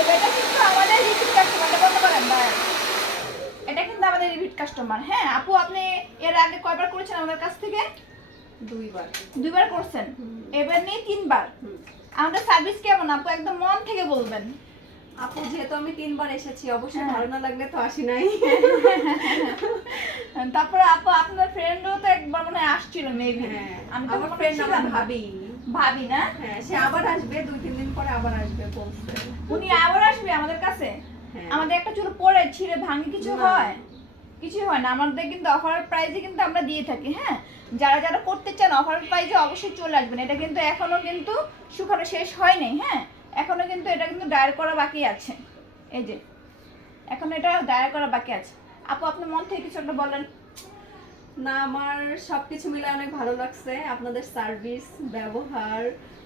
দেবে। এটা কিন্তু আমাদের রিপিট কাস্টমার, এটা বলতে পারেন ভাই। এটা কিন্তু আমাদের রিপিট কাস্টমার। হ্যাঁ আপু, আপনি এর আগে কয়বার করেছেন আমাদের কাছ থেকে? দুইবার করছেন, এবার নিয়ে 3বার। আমাদের সার্ভিস কেমন আপু, একদম মন থেকে বলবেন। আপু যেহেতু আমি 3বার এসেছি, অবশ্যই ভালো না লাগলে তো আসি নাই। তারপরে আপু আপনার ফ্রেন্ডও তো একবার মনে হয় আসছিল মেবি। আমি তো আমার ফ্রেন্ড আমার ভাবি না? হ্যাঁ, সে আবার আসবে 2-3 দিন পরে, আবার আসবে বলছে। উনি আবার আসবে আমাদের কাছে? হ্যাঁ। আমাদের একটা চুল পরে ছিঁড়ে ভাঙে কিছু হয়? কিছু হয় না। আমাদের কিন্তু অফার প্রাইসে কিন্তু আমরা দিয়ে থাকি। হ্যাঁ, যারা যারা করতে চান অফার প্রাইসে অবশ্যই চলে আসবেন। এটা কিন্তু এখনো কিন্তু শুকানো শেষ হয়নি। হ্যাঁ, এখনো কিন্তু এটা কিন্তু ডায়ার করা বাকি আছে। এই যে এখন এটা ডায়ার করা বাকি আছে। আপু আপনি মন থেকে কিছু একটা বলেন। না, আমার সবকিছু মিলে অনেক ভালো লাগছে। আপনাদের সার্ভিস, ব্যবহার,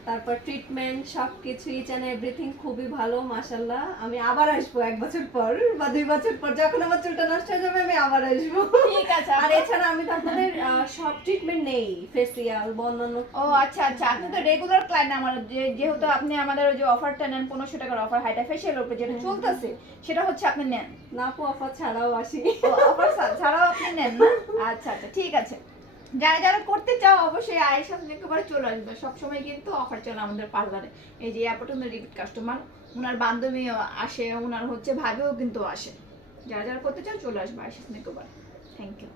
তারপর ট্রিটমেন্ট, সবকিছু ইচ এন্ড এভরিথিং খুবই ভালো, মাশাআল্লাহ। আমি আবার আসবো 1 বছর পর বা 2 বছর পর, যখন আমার চুলটা নষ্ট হয়ে যাবে আমি আবার আসবো। ঠিক আছে। আর এছাড়া আমি তো আপনাদের সব ট্রিটমেন্ট নেই, ফেসিয়াল বা অন্যান্য। ও আচ্ছা আচ্ছা, আপনি তো রেগুলার ক্লায়েন্ট আমার। যেহেতু আপনি আমাদের ওই যে অফারটা নেন 1500 টাকার অফার হাইটা ফেশিয়াল উপরে যেটা চলতেছে, সেটা হচ্ছে আপনি নেন। না আপু, অফার ছাড়াও আসি। অফার ছাড়াও আপনি নেন না? আচ্ছা আচ্ছা, ঠিক আছে। যারা যারা করতে চাও অবশ্যই আয়েশা মেকওভারে চলে আসবে। সবসময় কিন্তু অফার চলে আমাদের পার্লারে। এই যে এয়ারপোর্ট রিপিট কাস্টমার, ওনার বান্ধবীও আসে, ওনার হচ্ছে ভাবিও কিন্তু আসে। যারা যারা করতে চাও চলে আসবে আয়েশা মেকওভার। Thank you.